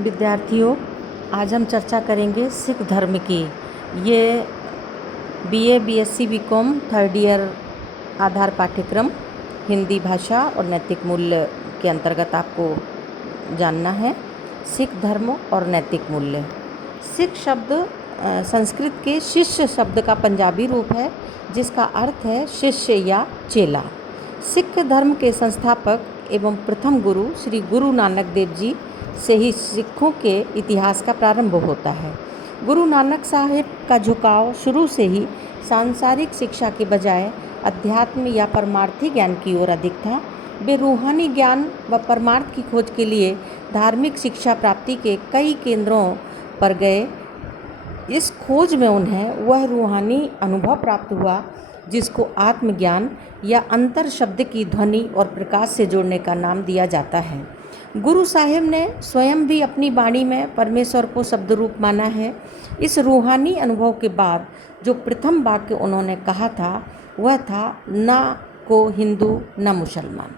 विद्यार्थियों, आज हम चर्चा करेंगे सिख धर्म की। ये BA, BSc, BCom third year आधार पाठ्यक्रम हिंदी भाषा और नैतिक मूल्य के अंतर्गत आपको जानना है। सिख धर्म और नैतिक मूल्य। सिख शब्द संस्कृत के शिष्य शब्द का पंजाबी रूप है, जिसका अर्थ है शिष्य या चेला। सिख धर्म के संस्थापक एवं प्रथम गुरु श्री गुरु नानक देव जी से ही सिखों के इतिहास का प्रारंभ होता है। गुरु नानक साहिब का झुकाव शुरू से ही सांसारिक शिक्षा के बजाय अध्यात्म या परमार्थी ज्ञान की ओर अधिक था। वे रूहानी ज्ञान व परमार्थ की खोज के लिए धार्मिक शिक्षा प्राप्ति के कई केंद्रों पर गए। इस खोज में उन्हें वह रूहानी अनुभव प्राप्त हुआ जिसको आत्मज्ञान या अंतर शब्द की ध्वनि और प्रकाश से जोड़ने का नाम दिया जाता है। गुरु साहिब ने स्वयं भी अपनी वाणी में परमेश्वर को शब्द रूप माना है। इस रूहानी अनुभव के बाद जो प्रथम वाक्य उन्होंने कहा था वह था, ना को हिंदू न मुसलमान।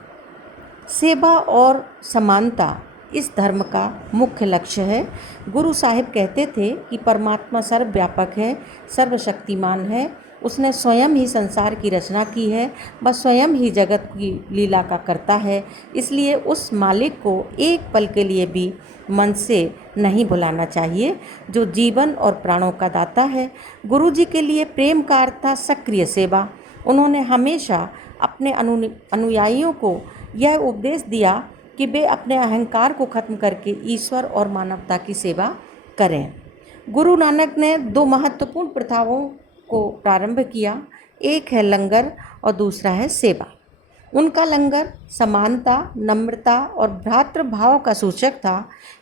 सेवा और समानता इस धर्म का मुख्य लक्ष्य है। गुरु साहिब कहते थे कि परमात्मा सर्वव्यापक है, सर्वशक्तिमान है। उसने स्वयं ही संसार की रचना की है, वह स्वयं ही जगत की लीला का करता है। इसलिए उस मालिक को एक पल के लिए भी मन से नहीं भुलाना चाहिए, जो जीवन और प्राणों का दाता है। गुरु जी के लिए प्रेम का अर्थ था सक्रिय सेवा। उन्होंने हमेशा अपने अनुयायियों को यह उपदेश दिया कि वे अपने अहंकार को खत्म करके ईश्वर और मानवता की सेवा करें। गुरु नानक ने दो महत्वपूर्ण प्रथाओं को प्रारंभ किया। एक है लंगर और दूसरा है सेवा। उनका लंगर समानता, नम्रता और भ्रातृभाव का सूचक था,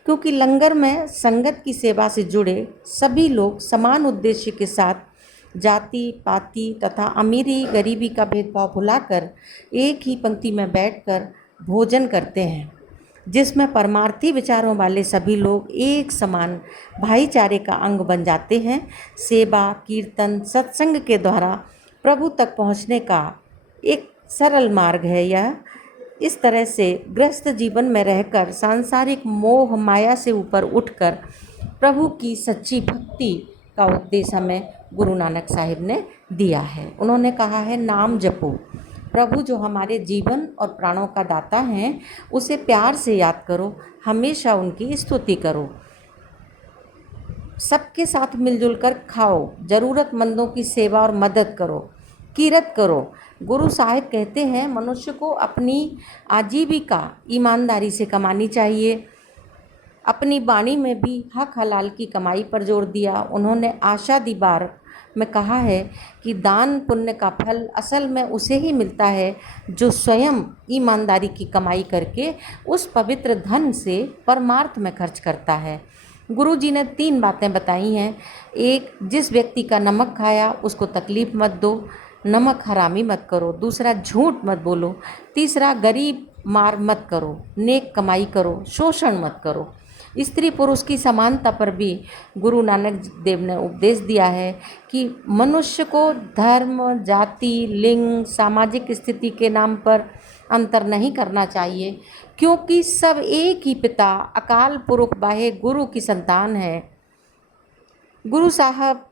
क्योंकि लंगर में संगत की सेवा से जुड़े सभी लोग समान उद्देश्य के साथ जाति, पाति तथा अमीरी गरीबी का भेदभाव भुलाकर एक ही पंक्ति में बैठकर भोजन करते हैं, जिसमें परमार्थी विचारों वाले सभी लोग एक समान भाईचारे का अंग बन जाते हैं। सेवा, कीर्तन, सत्संग के द्वारा प्रभु तक पहुंचने का एक सरल मार्ग है। यह इस तरह से गृहस्थ जीवन में रहकर सांसारिक मोह माया से ऊपर उठकर प्रभु की सच्ची भक्ति का उपदेश हमें गुरु नानक साहिब ने दिया है। उन्होंने कहा है, नाम जपो। प्रभु जो हमारे जीवन और प्राणों का दाता हैं, उसे प्यार से याद करो, हमेशा उनकी स्तुति करो, सबके साथ मिलजुल कर खाओ, ज़रूरतमंदों की सेवा और मदद करो, कीरत करो। गुरु साहिब कहते हैं, मनुष्य को अपनी आजीविका ईमानदारी से कमानी चाहिए। अपनी वाणी में भी हक हलाल की कमाई पर जोर दिया। उन्होंने आशा दी बार में कहा है कि दान पुण्य का फल असल में उसे ही मिलता है जो स्वयं ईमानदारी की कमाई करके उस पवित्र धन से परमार्थ में खर्च करता है। गुरु जी ने 3 बातें बताई हैं। एक, जिस व्यक्ति का नमक खाया उसको तकलीफ़ मत दो, नमक हरामी मत करो। दूसरा, झूठ मत बोलो। तीसरा, गरीब मार मत करो, नेक कमाई करो, शोषण मत करो। स्त्री पुरुष की समानता पर भी गुरु नानक देव ने उपदेश दिया है कि मनुष्य को धर्म, जाति, लिंग, सामाजिक स्थिति के नाम पर अंतर नहीं करना चाहिए, क्योंकि सब एक ही पिता अकाल पुरुष बाहे गुरु की संतान है। गुरु साहब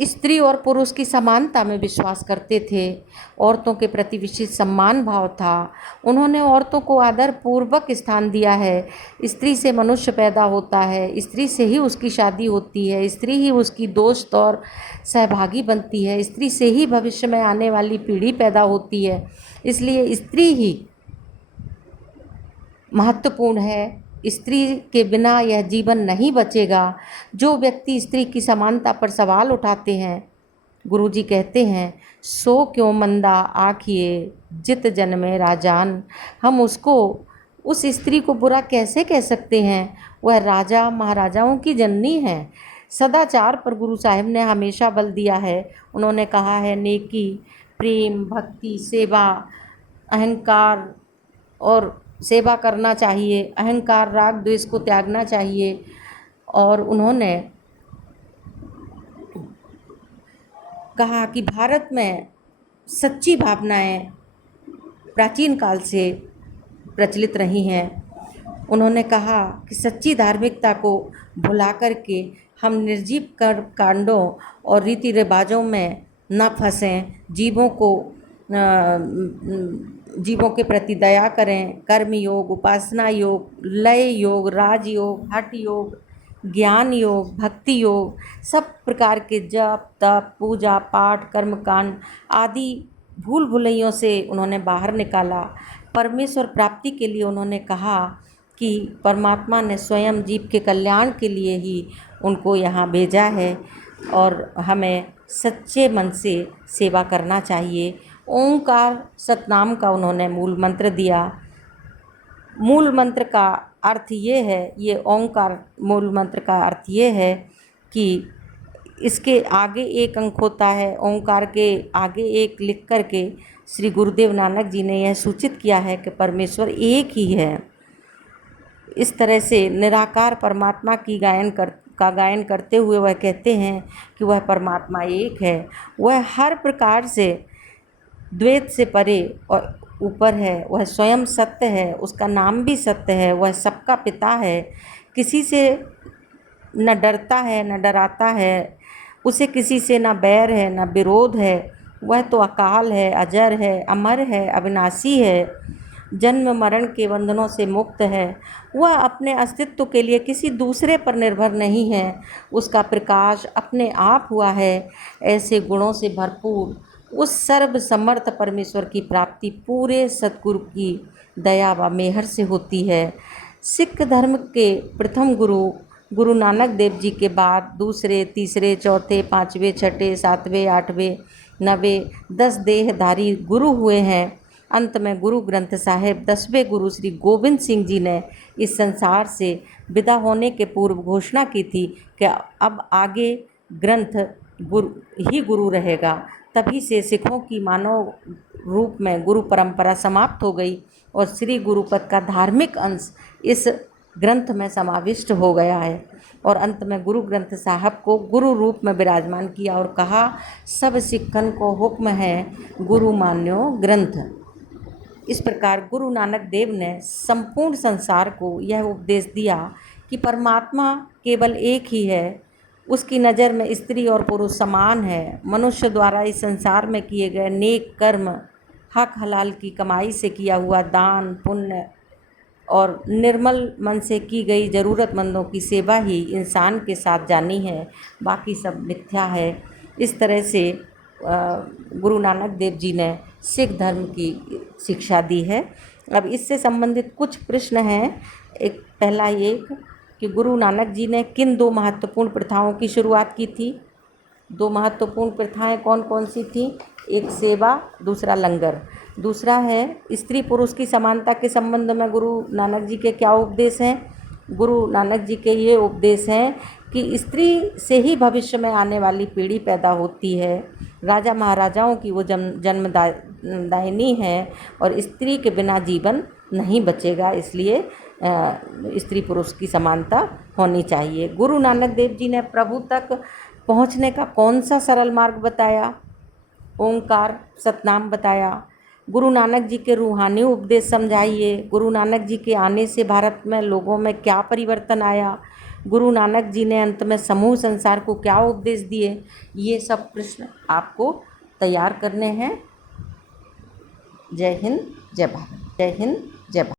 स्त्री और पुरुष की समानता में विश्वास करते थे। औरतों के प्रति विशेष सम्मान भाव था। उन्होंने औरतों को आदर पूर्वक स्थान दिया है। स्त्री से मनुष्य पैदा होता है, स्त्री से ही उसकी शादी होती है, स्त्री ही उसकी दोस्त और सहभागी बनती है, स्त्री से ही भविष्य में आने वाली पीढ़ी पैदा होती है। इसलिए स्त्री ही महत्वपूर्ण है। स्त्री के बिना यह जीवन नहीं बचेगा। जो व्यक्ति स्त्री की समानता पर सवाल उठाते हैं, गुरुजी कहते हैं, सो क्यों मंदा आखिए जित जन्मे राजान। हम उस स्त्री को बुरा कैसे कह सकते हैं? वह राजा महाराजाओं की जननी है। सदाचार पर गुरु साहिब ने हमेशा बल दिया है। उन्होंने कहा है, नेकी, प्रेम, भक्ति, सेवा, अहंकार और सेवा करना चाहिए, अहंकार, राग, द्वेष को त्यागना चाहिए। और उन्होंने कहा कि भारत में सच्ची भावनाएं प्राचीन काल से प्रचलित रही हैं उन्होंने कहा कि सच्ची धार्मिकता को भुला करके हम निर्जीव कांडों और रीति रिवाजों में न फंसें, जीवों के प्रति दया करें। कर्म योग, उपासना योग, लय योग, राजयोग, हठ योग, ज्ञान योग, भक्ति योग, सब प्रकार के जप तप पूजा पाठ कर्मकांड आदि भूल भुलैयों से उन्होंने बाहर निकाला। परमेश्वर प्राप्ति के लिए उन्होंने कहा कि परमात्मा ने स्वयं जीव के कल्याण के लिए ही उनको यहाँ भेजा है और हमें सच्चे मन से सेवा करना चाहिए। ओंकार सतनाम का उन्होंने मूल मंत्र दिया। मूल मंत्र का अर्थ ये है, ये ओंकार मूल मंत्र का अर्थ ये है कि इसके आगे एक अंक होता है, ओंकार के आगे एक लिख कर के श्री गुरुदेव नानक जी ने यह सूचित किया है कि परमेश्वर एक ही है। इस तरह से निराकार परमात्मा की गायन करते हुए वह कहते हैं कि वह परमात्मा एक है, वह हर प्रकार से द्वैत से परे और ऊपर है, वह स्वयं सत्य है, उसका नाम भी सत्य है, वह सबका पिता है, किसी से न डरता है न डराता है, उसे किसी से न बैर है न विरोध है, वह तो अकाल है, अजर है, अमर है, अविनाशी है, जन्म मरण के बंधनों से मुक्त है, वह अपने अस्तित्व के लिए किसी दूसरे पर निर्भर नहीं है, उसका प्रकाश अपने आप हुआ है। ऐसे गुणों से भरपूर उस सर्व समर्थ परमेश्वर की प्राप्ति पूरे सतगुरु की दया व मेहर से होती है। सिख धर्म के प्रथम गुरु नानक देव जी के बाद दूसरे, तीसरे, चौथे, पाँचवें, छठे, सातवें, आठवें, 9वें 10 देहधारी गुरु हुए हैं। अंत में गुरु ग्रंथ साहिब 10वें गुरु श्री गोविंद सिंह जी ने इस संसार से विदा होने के पूर्व घोषणा की थी कि अब आगे ग्रंथ गुरु रहेगा। तभी से सिखों की मानव रूप में गुरु परंपरा समाप्त हो गई और श्री गुरुपद का धार्मिक अंश इस ग्रंथ में समाविष्ट हो गया है। और अंत में गुरु ग्रंथ साहब को गुरु रूप में विराजमान किया और कहा, सब सिखन को हुक्म है गुरु मान्यो ग्रंथ। इस प्रकार गुरु नानक देव ने संपूर्ण संसार को यह उपदेश दिया कि परमात्मा केवल एक ही है, उसकी नज़र में स्त्री और पुरुष समान है। मनुष्य द्वारा इस संसार में किए गए नेक कर्म, हक हलाल की कमाई से किया हुआ दान पुण्य और निर्मल मन से की गई ज़रूरतमंदों की सेवा ही इंसान के साथ जानी है, बाकी सब मिथ्या है। इस तरह से गुरु नानक देव जी ने सिख धर्म की शिक्षा दी है। अब इससे संबंधित कुछ प्रश्न हैं। एक पहला ये कि गुरु नानक जी ने किन 2 महत्वपूर्ण प्रथाओं की शुरुआत की थी। 2 महत्वपूर्ण प्रथाएं कौन कौन सी थी? एक सेवा, दूसरा लंगर। दूसरा है स्त्री पुरुष की समानता के संबंध में गुरु नानक जी के क्या उपदेश हैं? गुरु नानक जी के ये उपदेश हैं कि स्त्री से ही भविष्य में आने वाली पीढ़ी पैदा होती है, राजा महाराजाओं की वो जन्मदायिनी है और स्त्री के बिना जीवन नहीं बचेगा, इसलिए स्त्री पुरुष की समानता होनी चाहिए। गुरु नानक देव जी ने प्रभु तक पहुंचने का कौन सा सरल मार्ग बताया? ओंकार सतनाम बताया। गुरु नानक जी के रूहानी उपदेश समझाइए। गुरु नानक जी के आने से भारत में लोगों में क्या परिवर्तन आया? गुरु नानक जी ने अंत में समूह संसार को क्या उपदेश दिए? ये सब प्रश्न आपको तैयार करने हैं। जय हिंद, जय भारत। जय हिंद, जय भारत।